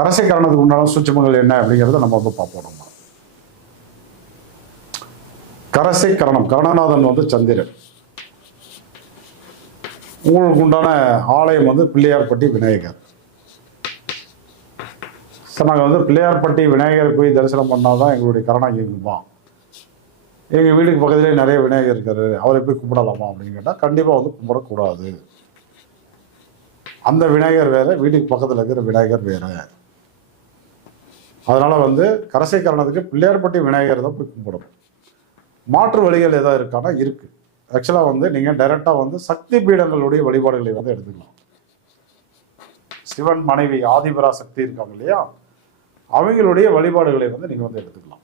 கரசை கரணத்துக்கு உண்டான சூட்சுமங்கள் என்ன அப்படிங்கிறத நம்ம வந்து பார்ப்போம். நம்ம கரசை கரணம், கரணநாதன் வந்து சந்திரன். உங்களுக்கு உண்டான ஆலயம் வந்து பிள்ளையார்பட்டி விநாயகர். சார், நாங்கள் வந்து பிள்ளையார்பட்டி விநாயகர் போய் தரிசனம் பண்ணாதான் எங்களுடைய கரணம் இயங்குமா, எங்கள் வீட்டுக்கு பக்கத்துலேயே நிறைய விநாயகர் இருக்காரு, அவரை போய் கும்பிடலாமா அப்படின்னு கேட்டால் கண்டிப்பாக வந்து கும்பிடக்கூடாது. அந்த விநாயகர் வேற, வீட்டுக்கு பக்கத்தில் இருக்கிற விநாயகர் வேற. அதனால வந்து கரசை கரணத்துக்கு பிள்ளையார்பட்டி விநாயகர் தான் போய் கும்பிடணும். மாற்று வழிகள் ஏதாவது இருக்கானா இருக்கு. ஆக்சுவலாக வந்து நீங்கள் டைரெக்டாக வந்து சக்தி பீடங்களுடைய வழிபாடுகளை வந்து எடுத்துக்கலாம். சிவன் மனைவி ஆதிபரா சக்தி இருக்காங்க இல்லையா, அவங்களுடைய வழிபாடுகளை வந்து நீங்கள் வந்து எடுத்துக்கலாம்.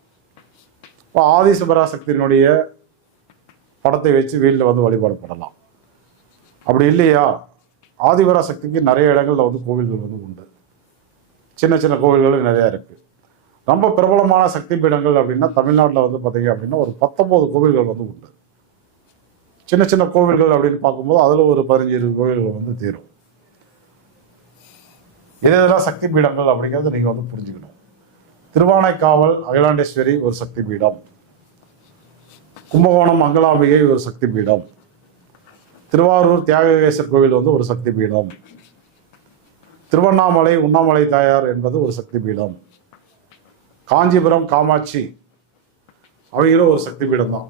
இப்போ ஆதிசிவரா சக்தியினுடைய படத்தை வச்சு வீட்டில் வந்து வழிபாடு பண்ணலாம். அப்படி இல்லையா, ஆதிபரா சக்திக்கு நிறைய இடங்கள்ல வந்து கோவில்கள் வந்து உண்டு. சின்ன சின்ன கோவில்கள் நிறையா இருக்குது. ரொம்ப பிரபலமான சக்தி பீடங்கள் அப்படின்னா தமிழ்நாட்டில் வந்து பார்த்தீங்க அப்படின்னா ஒரு 19 கோவில்கள் வந்து உண்டு. சின்ன சின்ன கோவில்கள் அப்படின்னு பார்க்கும்போது அதில் ஒரு 15-20 கோவில்கள் வந்து தீரும். இதெல்லாம் சக்தி பீடங்கள் அப்படிங்கிறத நீங்கள் வந்து புரிஞ்சுக்கணும். திருவானைக்காவல் அகிலாண்டேஸ்வரி ஒரு சக்தி பீடம், கும்பகோணம் மங்களாம்பிகை ஒரு சக்தி பீடம், திருவாரூர் தியாகேசர் கோவில் வந்து ஒரு சக்தி பீடம், திருவண்ணாமலை உண்ணாமலை தாயார் என்பது ஒரு சக்தி பீடம், காஞ்சிபுரம் காமாட்சி அவங்களும் ஒரு சக்தி பீடம் தான்,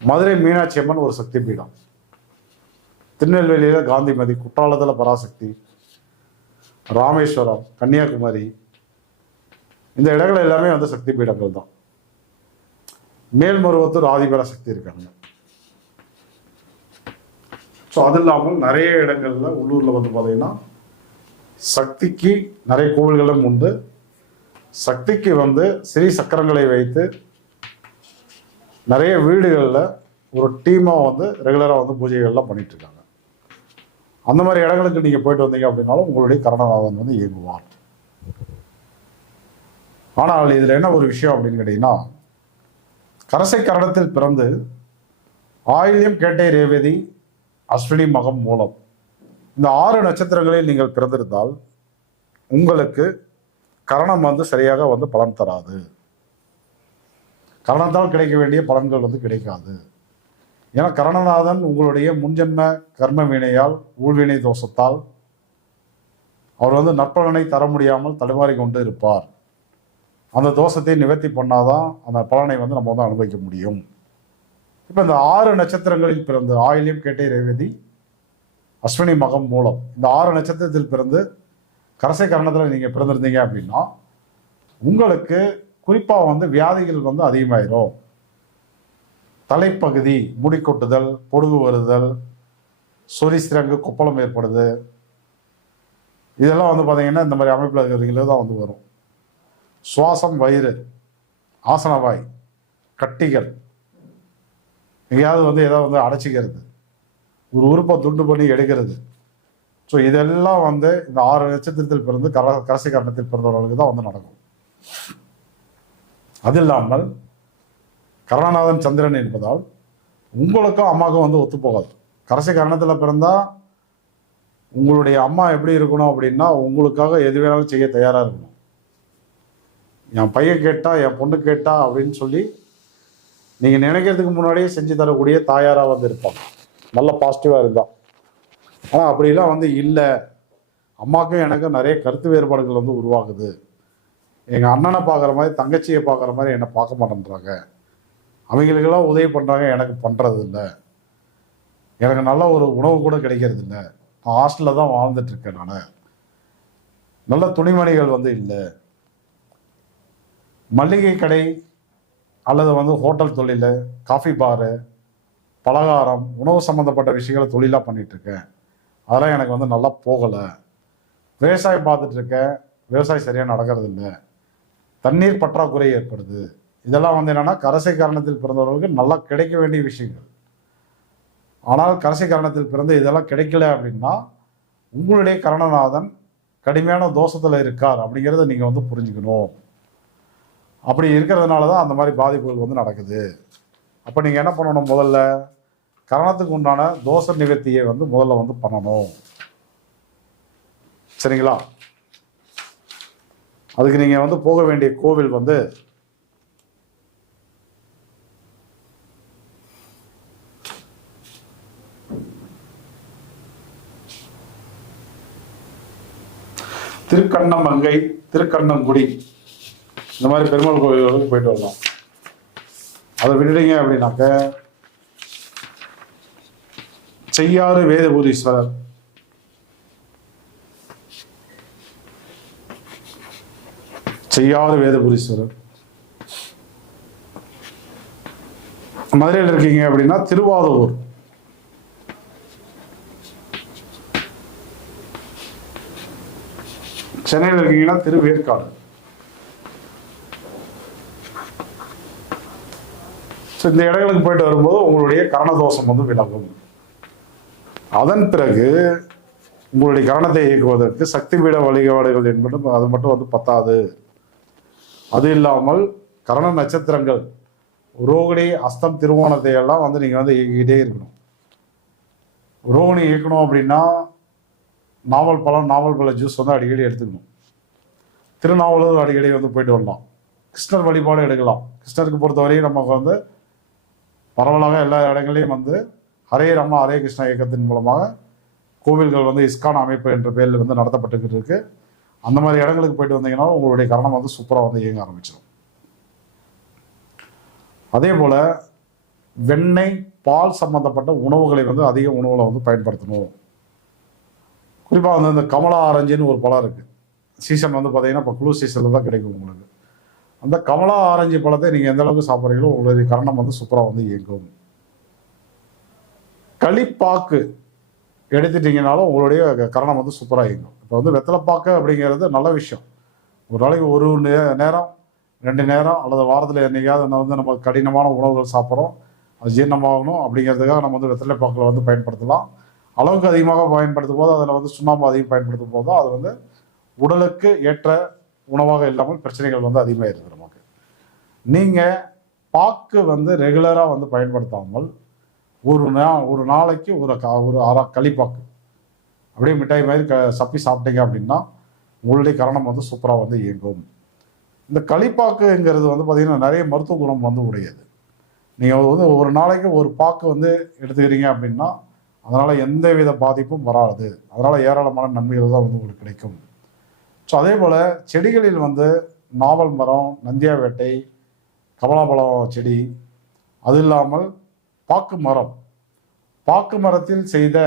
மதுரை மீனாட்சி அம்மன் ஒரு சக்தி பீடம், திருநெல்வேலியில் காந்திமதி, குற்றாலத்தில் பராசக்தி, ராமேஸ்வரம், கன்னியாகுமரி, இந்த இடங்கள் எல்லாமே வந்து சக்தி பீடங்கள் தான். மேல்மருவத்தூர் ஆதிபரா சக்தி இருக்காங்க. ஸோ அது இல்லாமல் நிறைய இடங்கள்ல உள்ளூரில் வந்து பார்த்தீங்கன்னா சக்திக்கு நிறைய கோவில்களும் உண்டு. சக்திக்கு வந்து ஸ்ரீ சக்கரங்களை வைத்து நிறைய வீடுகளில் ஒரு டீமாக வந்து ரெகுலராக வந்து பூஜைகள்லாம் பண்ணிட்டு இருக்காங்க. அந்த மாதிரி இடங்களுக்கு நீங்கள் போயிட்டு வந்தீங்க அப்படின்னாலும் உங்களுடைய கரணநாதன் வந்து இயங்குவார். ஆனால் இதில் என்ன ஒரு விஷயம் அப்படின்னு கேட்டீங்கன்னா, கரசை கரணத்தில் பிறந்து ஆயில்யம் கேட்டை ரேவதி அஸ்வினி மகம் மூலம் இந்த 6 நட்சத்திரங்களில் நீங்கள் பிறந்திருந்தால் உங்களுக்கு கரணம் வந்து சரியாக வந்து பலன் தராது. கரணத்தால் கிடைக்க வேண்டிய பலன்கள் வந்து கிடைக்காது. ஏன்னா கரணநாதன் உங்களுடைய முன்ஜென்ம கர்ம வினையால் ஊழ்வினை தோஷத்தால் அவர் வந்து நற்பலனை தர முடியாமல் தடுமாறி கொண்டு இருப்பார். அந்த தோஷத்தை நிவர்த்தி பண்ணாதான் அந்த பலனை வந்து நம்ம வந்து அனுபவிக்க முடியும். இப்போ இந்த 6 நட்சத்திரங்களில் பிறந்து ஆயில்யம் கேட்டை ரேவதி அஸ்வினி மகம் மூலம் இந்த 6 நட்சத்திரத்தில் பிறந்து கரசை கரணத்தில் நீங்கள் பிறந்திருந்தீங்க அப்படின்னா உங்களுக்கு குறிப்பாக வந்து வியாதிகள் வந்து அதிகமாயிரும். தலைப்பகுதி முடிக்கொட்டுதல், பொடுகு வருதல், சொரிசிரங்கு கொப்பளம் ஏற்படுது, இதெல்லாம் வந்து பார்த்தீங்கன்னா இந்த மாதிரி அமைப்பில் இருக்கிறவங்களே தான் வந்து வரும். சுவாசம், வயிறு, ஆசனவாய், கட்டிகள், எங்கேயாவது வந்து ஏதாவது வந்து அடைச்சிக்கிறது, ஒரு உறுப்பை துண்டு பண்ணி எடுக்கிறது. ஸோ இதெல்லாம் வந்து இந்த 6 நட்சத்திரத்தில் பிறந்து கரசை கரணத்தில் பிறந்தவர்களுக்கு தான் வந்து நடக்கும். அது இல்லாமல் கரணநாதன் சந்திரன் என்பதால் உங்களுக்கும் அம்மாவுக்கும் வந்து ஒத்துப்போகாது. கரசை கரணத்தில் பிறந்தா உங்களுடைய அம்மா எப்படி இருக்கணும் அப்படின்னா உங்களுக்காக எது வேணாலும் செய்ய தயாராக இருக்கணும். என் பையன் கேட்டா, என் பொண்ணு கேட்டா அப்படின்னு சொல்லி நீங்கள் நினைக்கிறதுக்கு முன்னாடியே செஞ்சு தரக்கூடிய தாயாராக வந்து இருப்பாங்க, நல்ல பாசிட்டிவாக இருந்தா. ஆனால் அப்படிலாம் வந்து இல்லை. அம்மாவுக்கும் எனக்கும் நிறைய கருத்து வேறுபாடுகள் வந்து உருவாகுது. எங்கள் அண்ணனை பார்க்குற மாதிரி தங்கச்சியை பார்க்குற மாதிரி என்னை பார்க்க மாட்டேன்றாங்க, அவங்களுக்கெல்லாம் உதவி பண்ணுறாங்க, எனக்கு பண்ணுறது இல்லை, எனக்கு நல்ல ஒரு உணவு கூட கிடைக்கிறது இல்லை, நான் ஹாஸ்டலில் தான் வாழ்ந்துட்டுருக்கேன், நான் நல்ல துணிமணிகள் வந்து இல்லை, மளிகை கடை அல்லது வந்து ஹோட்டல் தொழில், காஃபி பாரு, பலகாரம், உணவு சம்மந்தப்பட்ட விஷயங்களை தொழிலாக பண்ணிகிட்ருக்கேன், அதெல்லாம் எனக்கு வந்து நல்லா போகலை, விவசாயம் பார்த்துட்ருக்கேன், விவசாயம் சரியாக நடக்கிறது இல்லை, தண்ணீர் பற்றாக்குறை ஏற்படுது. இதெல்லாம் வந்து என்னென்னா கரசை கரணத்தில் பிறந்தவர்களுக்கு நல்லா கிடைக்க வேண்டிய விஷயங்கள். ஆனால் கரசை கரணத்தில் பிறந்து இதெல்லாம் கிடைக்கல அப்படின்னா உங்களுடைய கரணநாதன் கடுமையான தோஷத்தில் இருக்கார் அப்படிங்கிறத நீங்கள் வந்து புரிஞ்சுக்கணும். அப்படி இருக்கிறதுனால தான் அந்த மாதிரி பாதிப்புகள் வந்து நடக்குது. அப்போ நீங்கள் என்ன பண்ணணும், முதல்ல கரணத்துக்கு உண்டான தோஷ நிவர்த்தியை வந்து முதல்ல வந்து பண்ணணும். சரிங்களா? அதுக்கு நீங்கள் வந்து போக வேண்டிய கோவில் வந்து திருக்கண்ணமங்கை, திருக்கண்ணங்குடி, இந்த மாதிரி பெருமாள் கோவில்களுக்கு போயிட்டு வரலாம். அதை விட்டுட்டீங்க அப்படின்னாக்க செய்யாறு வேதபுரீஸ்வரர், செய்யாறு வேதபுரீஸ்வரர். மதுரையில் இருக்கீங்க அப்படின்னா திருவாதூர், சென்னையில் இருக்கீங்கன்னா திருவேற்காடு. இந்த இடங்களுக்கு போயிட்டு வரும்போது உங்களுடைய கரணதோஷம் வந்து விலகும். அதன் பிறகு உங்களுடைய கரணத்தை இயக்குவதற்கு சக்தி பீட வழிபாடுகள் என்பது அது மட்டும் வந்து பத்தாது. அது இல்லாமல் கரண நட்சத்திரங்கள் ரோகிணி, அஸ்தம், திருவோணத்தை எல்லாம் வந்து நீங்கள் வந்து இயக்கிக்கிட்டே இருக்கணும். ரோகிணி இயக்கணும் அப்படின்னா நாவல் பழ ஜூஸ் வந்து அடிக்கடி எடுத்துக்கணும். திருநாவலூர் அடிக்கடி வந்து போயிட்டு வரலாம். கிருஷ்ணர் வழிபாடு எடுக்கலாம். கிருஷ்ணருக்கு பொறுத்தவரையும் நமக்கு வந்து பரவலாக எல்லா இடங்களையும் வந்து ஹரே ராமா ஹரே கிருஷ்ணா இயக்கத்தின் மூலமாக கோவில்கள் வந்து இஸ்கான் அமைப்பு என்ற பேரில் வந்து நடத்தப்பட்டுக்கிட்டு இருக்கு. அந்த மாதிரி இடங்களுக்கு போயிட்டு வந்தீங்கன்னா உங்களுடைய கரணம் வந்து சூப்பராக வந்து இயங்க ஆரம்பிச்சிடும். அதே போல் வெண்ணெய், பால் சம்பந்தப்பட்ட உணவுகளை வந்து அதிக உணவுகளை வந்து பயன்படுத்தணும். குறிப்பாக வந்து இந்த கமலா ஆரஞ்சுன்னு ஒரு பழம் இருக்குது. சீசன் வந்து பார்த்தீங்கன்னா இப்போ குளூர் சீசனில் தான் கிடைக்கும் உங்களுக்கு. அந்த கமலா ஆரஞ்சு பழத்தை நீங்கள் எந்த அளவுக்கு சாப்பிட்றீங்களோ உங்களுடைய கரணம் வந்து சூப்பராக வந்து இயங்கும். களிப்பாக்கு எடுத்துட்டீங்கனாலும் உங்களுடைய கரணம் வந்து சூப்பராக இயங்கும். இப்போ வந்து வெத்தலைப்பாக்கு அப்படிங்கிறது நல்ல விஷயம். ஒரு நாளைக்கு ஒரு நேரம் 2 நேரம் அல்லது வாரத்தில் என்னைக்காவது வந்து நம்ம கடினமான உணவுகள் சாப்பிட்றோம், அது ஜீரணமாகணும் அப்படிங்கிறதுக்காக நம்ம வந்து வெத்தலைப்பாக்கில் வந்து பயன்படுத்தலாம். அளவுக்கு அதிகமாக பயன்படுத்தும் போது அதில் வந்து சுண்ணாம்பு அதிகம் பயன்படுத்தும் போது அது வந்து உடலுக்கு ஏற்ற உணவாக இல்லாமல் பிரச்சனைகள் வந்து அதிகமாக இருக்குது நமக்கு. நீங்கள் பாக்கு வந்து ரெகுலராக வந்து பயன்படுத்தாமல் ஒரு நாளைக்கு ஒரு அரை களிப்பாக்கு அப்படியே மிட்டாய் மாதிரி சப்பி சாப்பிட்டீங்க அப்படின்னா உங்களுடைய கரணம் வந்து சூப்பராக வந்து இயங்கும். இந்த களிப்பாக்குங்கிறது வந்து பார்த்திங்கன்னா நிறைய மருத்துவ குணம் வந்து உடையது. நீங்கள் வந்து ஒரு நாளைக்கு ஒரு பாக்கு வந்து எடுத்துக்கிறீங்க அப்படின்னா அதனால் எந்த வித பாதிப்பும் வராது. அதனால் ஏராளமான நன்மைகள் தான் வந்து உங்களுக்கு கிடைக்கும். ஸோ அதே போல் செடிகளில் வந்து நாவல் மரம், நந்தியாவேட்டை, கமலாபழம் செடி, அது இல்லாமல் பாக்கு மரம், பாக்கு மரத்தில் செய்த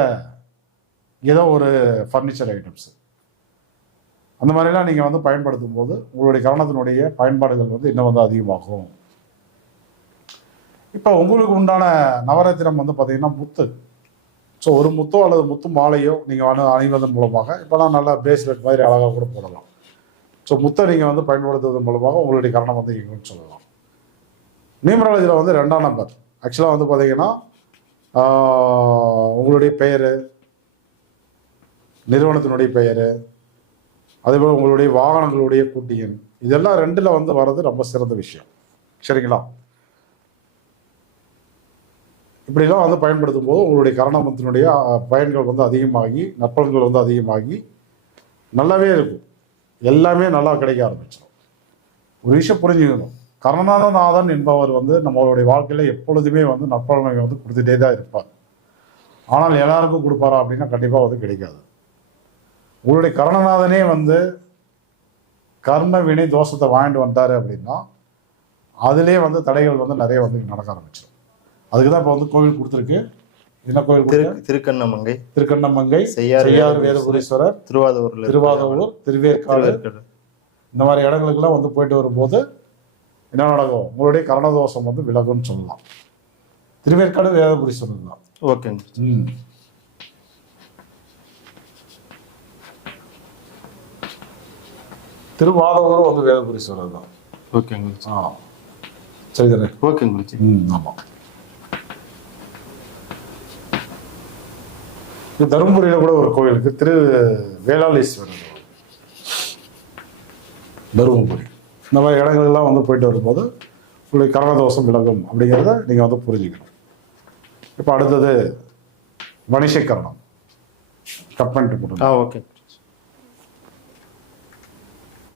ஏதோ ஒரு ஃபர்னிச்சர் ஐட்டம்ஸ், அந்த மாதிரிலாம் நீங்கள் வந்து பயன்படுத்தும் போது உங்களுடைய கரணத்தினுடைய பயன்பாடுகள் வந்து இன்னும் வந்து அதிகமாகும். இப்போ உங்களுக்கு உண்டான நவரத்தினம் வந்து பார்த்தீங்கன்னா முத்து. ஸோ ஒரு முத்தோ அல்லது முத்து மாலையோ நீங்கள் அணிவதன் மூலமாக இப்போலாம் நல்லா பிரேஸ்லெட் மாதிரி அழகாக கூட போடலாம். ஸோ முத்தை நீங்கள் வந்து பயன்படுத்துவதன் மூலமாக உங்களுடைய கரணம் வந்து இயங்கும்னு சொல்லலாம். நியூமராலஜியில் வந்து 2ஆம் நம்பர் ஆக்சுவலாக வந்து பார்த்தீங்கன்னா உங்களுடைய பெயர், நிறுவனத்தினுடைய பெயர், அதேபோல் உங்களுடைய வாகனங்களுடைய கூட்டு எண், இதெல்லாம் 2ல் வந்து வர்றது ரொம்ப சிறந்த விஷயம். சரிங்களா? இப்படிலாம் வந்து பயன்படுத்தும் போது உங்களுடைய கரணத்தினுடைய பயன்கள் வந்து அதிகமாகி நற்பலன்கள் வந்து அதிகமாகி நல்லாவே இருக்கும். எல்லாமே நல்லா கிடைக்க ஆரம்பிச்சிடும். ஒரு விஷயம் புரிஞ்சுக்கணும், கரணநாதன் என்பவர் வந்து நம்மளுடைய வாழ்க்கையில் எப்பொழுதுமே வந்து நற்பலனை வந்து கொடுத்துட்டே தான் இருப்பார். ஆனால் எல்லாருக்கும் கொடுப்பாரா அப்படின்னா கண்டிப்பாக வந்து கிடைக்காது. உங்களுடைய கரணநாதனே வந்து கர்ம வினை தோஷத்தை வாங்கிட்டு வந்தார் அப்படின்னா அதிலே வந்து தடைகள் வந்து நிறைய வந்து நடக்க ஆரம்பிச்சிடும். அதுக்கு தான் இப்போ வந்து கோவில் கொடுத்துருக்கு. என்ன கோவில்? திருக்கண்ணமங்கை, திருக்கண்ணமங்கை, செய்யாறு வேதபுரீஸ்வரர், திருவாதூர், திருவேற்காடு, இந்த மாதிரி இடங்களுக்கெல்லாம் வந்து போயிட்டு வரும்போது என்ன நடக்கும்? உங்களுடைய கரணதோஷம் வந்து விலகுன்னு சொல்லலாம். திருவேற்காடு வேதபுரீஸ்வரர் தான். ஓகேங்க. திருவாதூர் வந்து வேதபுரீஸ்வரர் தான். ஓகேங்க. சரி தானே? ஓகேங்க. ஆமாம். தருமபுரியில் கூட ஒரு கோயிலுக்கு திரு வேளாளீஸ்வரர், தருமபுரி, இந்த மாதிரி இடங்கள்லாம் வந்து போயிட்டு வரும்போது உங்களுக்கு கரணதோஷம் விலகும் அப்படிங்கிறத நீங்கள் வந்து புரிஞ்சுக்கணும். இப்போ அடுத்தது வணிசை கரணம். கட் பண்ணிட்டு போட்டு. ஓகே.